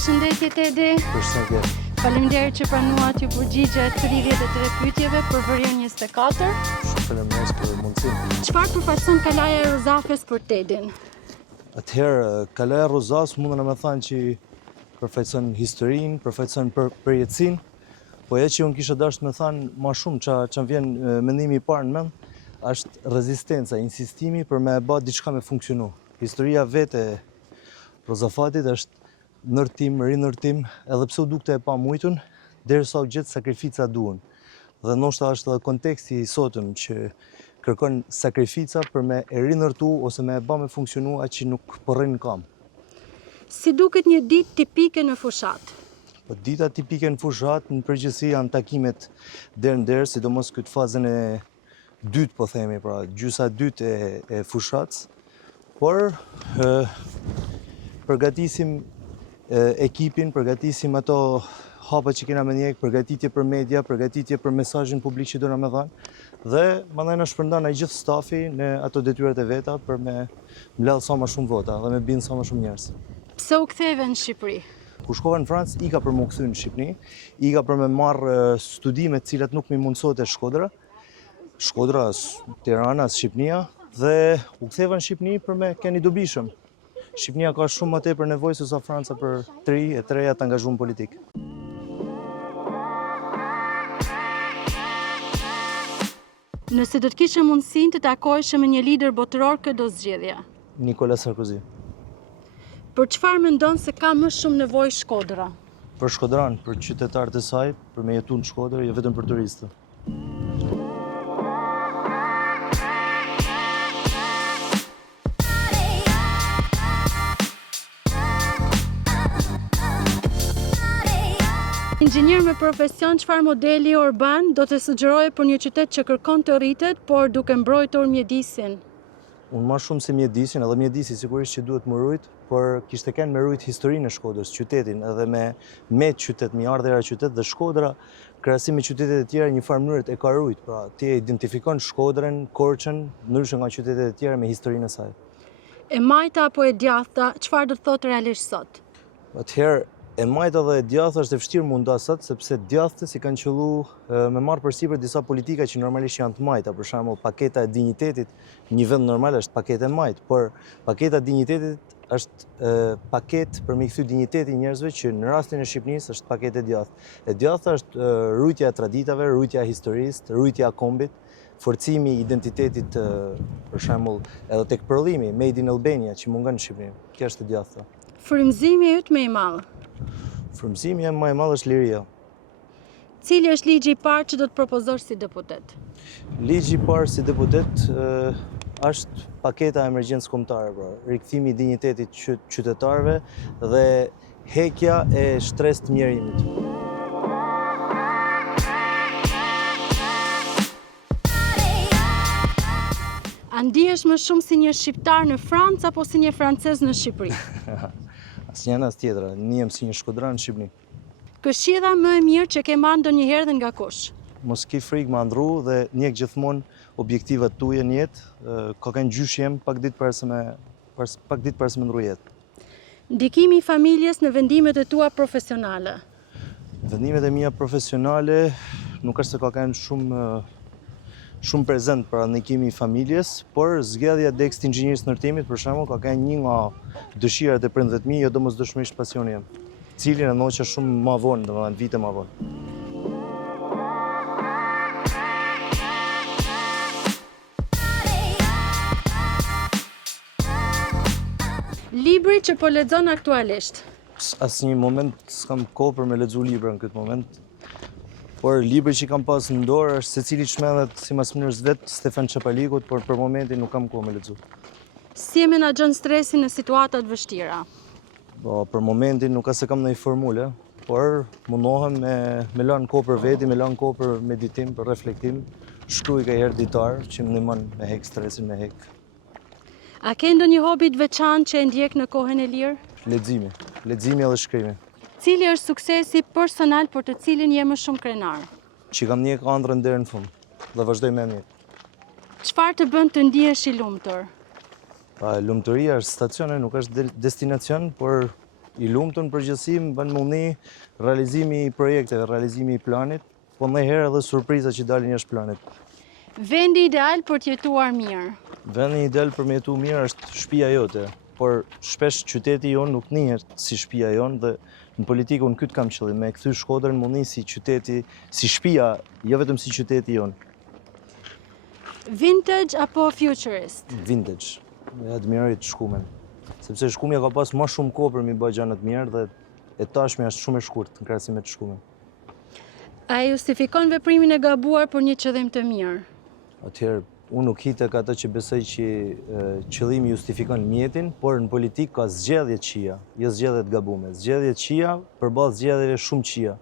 Përshëndetje Tedi. Përshëndetje. Faleminderit që pranuat ju përgjigjet 33 pyetjeve për Verion 24. Shumë faleminderit për mundësinë. Çfarë përfaqëson kalaja e Rozafes për Tedin? Atëherë, kalaja e Rozafës mundën me thënë që përfaqëson historinë, përfaqëson përjetësinë, po që unë kisha dashur me thënë më shumë që vjen mendimi i parë në mend, është rezistenca, insistimi për me bë diçka me funksionu. Historia vetë e Rozafatit është nërtim, rinërtim, edhe pse u dukte e pamujtun, derisa u gjet sakrifica duhen. Dhe ndoshta është edhe konteksti i sotëm që kërkon sakrifica për me e rinërtu ose me e bë me funksionu atë që nuk po rrin në kam. Si duket një ditë tipike në fushat? Po dita tipike në fushat në përgjithësi janë takimet derë në derë, sidomos këtë fazën e dytë po themi, pra gjysa dytë e fushatës, por përgatisim ekipin, përgatisim ato hapa që kena me njek, përgatitje për media, përgatitje për mesazhin publik që dona me dhanë, dhe mandaj na shpërndan ai gjithë stafi në ato detyrat e veta për me mbledh sa më shumë vota dhe me bind sa më shumë njerëz. Pse u ktheve në Shqipëri? Kur shkova në Francë, ika për më kthy në Shqipëri, ika për me marrë studime të cilat nuk më mundsohet e Shkodra, Tirana, Shqipnia, dhe u ktheva në Shqipëri për me keni dobishëm. Shqipnia ka shumë më tepër nevojë se sa Franca për e treja të angazhuar politik. Nëse do të kishe mundësinë të takoheshe me një lider botëror, kë do zgjedhja? Nicolas Sarkozy. Për çfarë mendon se ka më shumë nevojë Shkodra? Për Shkodran, për qytetarët e saj, për me jetu në Shkodër, jo vetëm për turistë. Inxhinier me profesion, çfarë modeli urban do të sugjeroje për një qytet që kërkon të rritet, por duke mbrojtur mjedisin? Unë më shumë se mjedisin, edhe mjedisi sigurisht që duhet më rujt, por kishte kenë me rujt historinë e Shkodrës, qytetin, edhe me qytet, me ardhera qytet, dhe Shkodra, krahasim me qytetet e tjera, një farë mënyrët e ka rujt, pra ti e identifikon Shkodrën, Korçën, ndryshe nga qytetet e tjera me historinë e saj. E majta apo e djathta, çfarë do të thotë realisht sot? Atëherë, e majta dhe e djathta është e vështirë munda sot, sepse djathtës i kanë qëllu me marrë përsipër disa politika që normalisht janë të majta. Për shembull, paketa e dinjitetit, një vend normal është paketë e majtë, por paketa e dinjitetit është paketë për me i kthy dinjitetin njerëzve që në rastin e Shqipërisë është paketë e djathtë. E djathta është rujtja e traditave, rujtja e historisë, rujtja e kombit, forcimi i identitetit, për shembull, edhe tek prodhimi, Made in Albania që mungon në Shqipëri. Kjo është e djathta. Frymëzimi yt më i madh? Frymëzimi më i madh është liria. Cili është ligji i parë që do të propozosh si deputet? Ligji i parë si deputet është paketa e emergjencës kombëtare, pra rikthimi i dinjitetit qytetarëve dhe heqja e shtresë të mjerimit. A ndihesh më shumë si një shqiptar në Francë apo si një francez në Shqipëri? Asnjëna as tjetra, ndihem si një shkodran në Shqipëri. Këshilla më e mirë që ke marrë ndonjëherë dhe nga kush? Mos ki frikë me ndru dhe njeh gjithmonë objektivat tuaja në jetë, ka kanë gjyshjem pak ditë para se me ndru jetë. Ndikimi i familjes në vendimet e tua profesionale? Vendimet e mia profesionale nuk është se ka kanë shumë prezent për ndikimi i familjes, por zgjedhja e deksit inxhinierisë ndërtimit, për shembull, ka qenë një nga dëshirat e prindërve të mi, jo domosdoshmërisht pasioni im, cilin e ndoqja shumë më vonë, domethënë vite më vonë. Libri që po lexon aktualisht? Asnjë moment s'kam kohë për me lexu libra në këtë moment. Por libri që kam pas në dorë është Secili çmendet si masmënyrës vet, Stefan Çapalikut, por për momentin nuk kam kohë me lexu. Si e menaxhon stresin në situata të vështira? Po, për momentin nuk ka se kam ndonjë formule, por mundohem me lënë kohë për veti, me lënë kohë për meditim, për reflektim. Shkruaj herë ditar që më ndihmon me hek stresin, me hek. A ke ndonjë hobi të veçantë që e ndjek në kohën e lirë? Leximi edhe shkrimi. Cili është suksesi personal për të cilin je më shumë krenar? Që kam ndjek ëndrrën deri në fund dhe vazhdoj me mirë. Çfarë të bën të ndihesh i lumtur? Lumturia është stacione, nuk është destinacion, por i lumtur në përgjithësi, më bën mundi realizimi i projekteve, realizimi i planit, po ndonjëherë edhe surpriza që dalin jashtë planit. Vendi ideal për të jetuar mirë. Vendi ideal për me jetu mirë është shtëpia jote, por shpesh qyteti jon nuk njihet si shtëpia jon dhe në politikë unë këtë kam qëllim, me kthy Shkodrën mundi si qyteti, si shtëpia, jo vetëm si qyteti jon. Vintage apo futurist? Vintage. E admiroj të shkumen. Sepse shkumja ka pas më shumë kohë për mi bë gjëra të mirë dhe e tashme është shumë e shkurtë në krahasim me të shkumen. A justifikon veprimin e gabuar për një qëllim të mirë? Atëherë, unë nuk hi tek ata që besoj që qëllimi justifikon mjetin, por në politikë ka zgjedhje të këqija, jo zgjedhje të gabuara. Zgjedhje të këqija përballë zgjedhjeve shumë të këqija.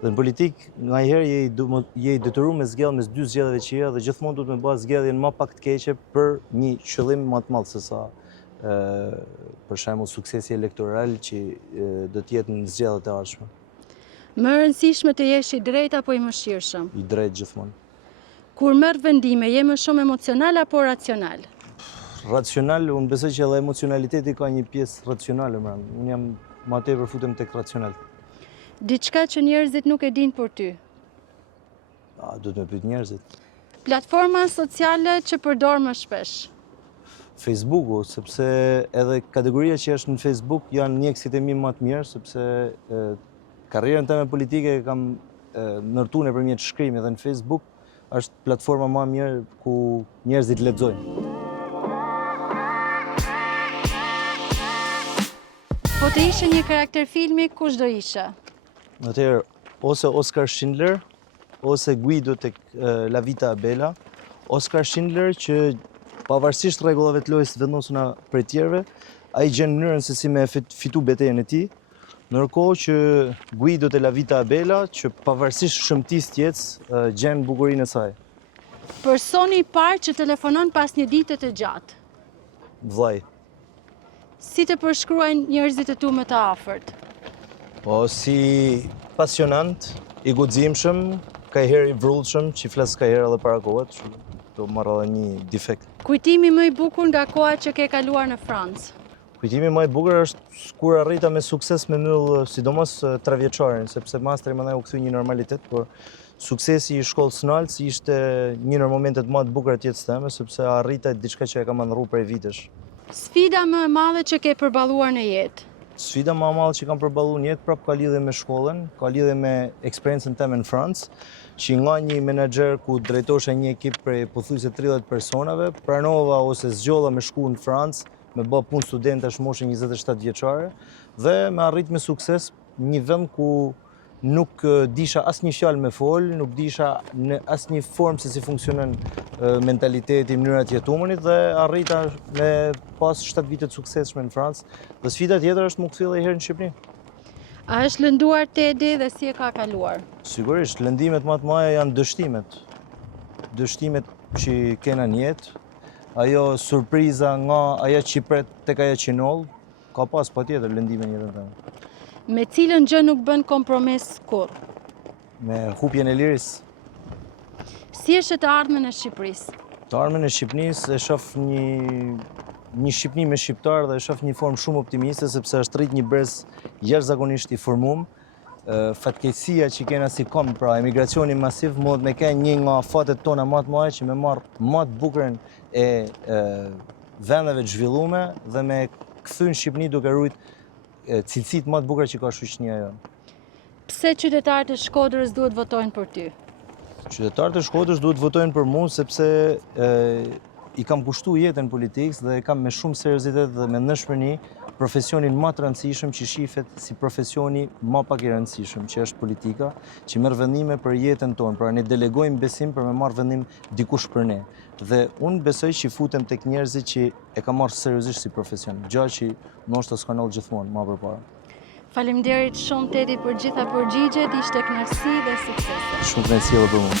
Dhe në politikë, njëherë je i detyruar me zgjedh mes dy zgjedhjeve të këqija dhe gjithmonë duhet me bë zgjedhjen më pak të keqe për një qëllim më të madh se sa për shembull suksesi elektoral që do të jetë në zgjedhjet e ardhshme. Më e rëndësishme të jesh i drejtë apo i mëshirshëm? I drejtë gjithmonë. Kur merr vendime, je më shumë emocional apo racional? Racional, unë besoj që edhe emocionaliteti ka një pjesë racionale brenda. Unë jam më tepër futem tek racional. Diçka që njerëzit nuk e dinë për ty. Duhet me pyet njerëzit. Platforma sociale që përdor më shpesh. Facebooku, sepse edhe kategoria që është në Facebook janë mjekësit e mi më të mirë, sepse karrierën time politike kam ndërtuar nëpërmjet shkrimit dhe në Facebook është platforma më e mirë ku njerëzit lexojnë. Po të ishe një karakter filmi, kush do ishe? Atëherë, ose Oskar Schindler, ose Guido tek La Vita Bella. Oskar Schindler që pavarësisht rregullave të lojës vendosura për tjerëve, ai gjen mënyrën se si me fitu betejën e tij. Ndërkohë që Guido te La Vita Bella, që pavarësisht shëmtisë të jetës, gjen bukurinë e saj. Personi i parë që telefonon pas një dite të gjatë. Vllai. Si të përshkruajnë njerëzit e tu më të afërt? Po si pasionant, i guximshëm, kajherë i vrullshëm, që flas kajherë edhe para kohët, do marrë edhe një defekt. Kujtimi më i bukur nga koha që ke kaluar në Francë? Kujtimi më i bukur është kur arrita me sukses me mbyll sidomos 3 vjeçarin, sepse masteri më u kthy një normalitet, por suksesi i shkollës Nalc ishte një ndër momentet më të bukura të jetës time, sepse arrita diçka që e kam ndërruar prej vitesh. Sfida më e madhe që ke përballuar në jetë? Sfida më e madhe që kam përballuar në jetë prapë ka lidhje me shkollën, ka lidhje me eksperiencën time në Francë, që nga një menaxher ku drejtohesha një ekip prej pothuajse 30 personave, pranova ose zgjodha me shku në Francë, me bë punë studentash moshën 27 vjeçare dhe me arrit me sukses një vend ku nuk disha asnjë fjalë me fol, nuk disha në asnjë formë se si funksionon mentaliteti, mënyra të jetumit dhe arrita me pas 7 vite të suksesshme në Francë. Dhe sfida tjetër është më kthy edhe herë në Shqipëri. A është lënduar Tedi dhe si e ka kaluar? Sigurisht, lëndimet më të mëdha janë dështimet. Dështimet që kena në jetë, ajo surpriza nga ajo që pret tek ajo që noll, ka pas patjetër lëndime në jetën time. Me cilën gjë nuk bën kompromis kurrë? Me hupjen e lirisë. Si është të ardhmen e Shqipërisë? Të ardhmen e Shqipërisë e shoh një Shqipëni me shqiptar dhe e shoh një formë shumë optimiste sepse është rrit një brez jashtëzakonisht i formuar. Fatkeqësia që kena si kom, pra emigracioni masiv, mund me kenë një nga fatet tona më të mëdha që me marr më të bukurën e vendeve të zhvilluara dhe me kthy në Shqipëri duke ruajt cilësitë më të bukura që ka shoqënia jonë. Pse qytetarët e Shkodrës duhet votojnë për ty? Qytetarët e Shkodrës duhet votojnë për mua sepse i kam kushtuar jetën politikës dhe e kam me shumë seriozitet dhe me ndëshmëri profesionin më të rëndësishëm që shihet si profesioni më pak i rëndësishëm, që është politika, që merr vendime për jetën tonë, pra ne delegojmë besim për me marrë vendim dikush për ne. Dhe unë besoj që futem tek njerëzit që e ka marrë seriozisht si profesion, gjë që ndoshta s'ka ndodhur gjithmonë më përpara. Faleminderit shumë Tedi për gjitha përgjigjet, ishte kënaqësi dhe suksese. Shumë kënaqësi edhe për mua.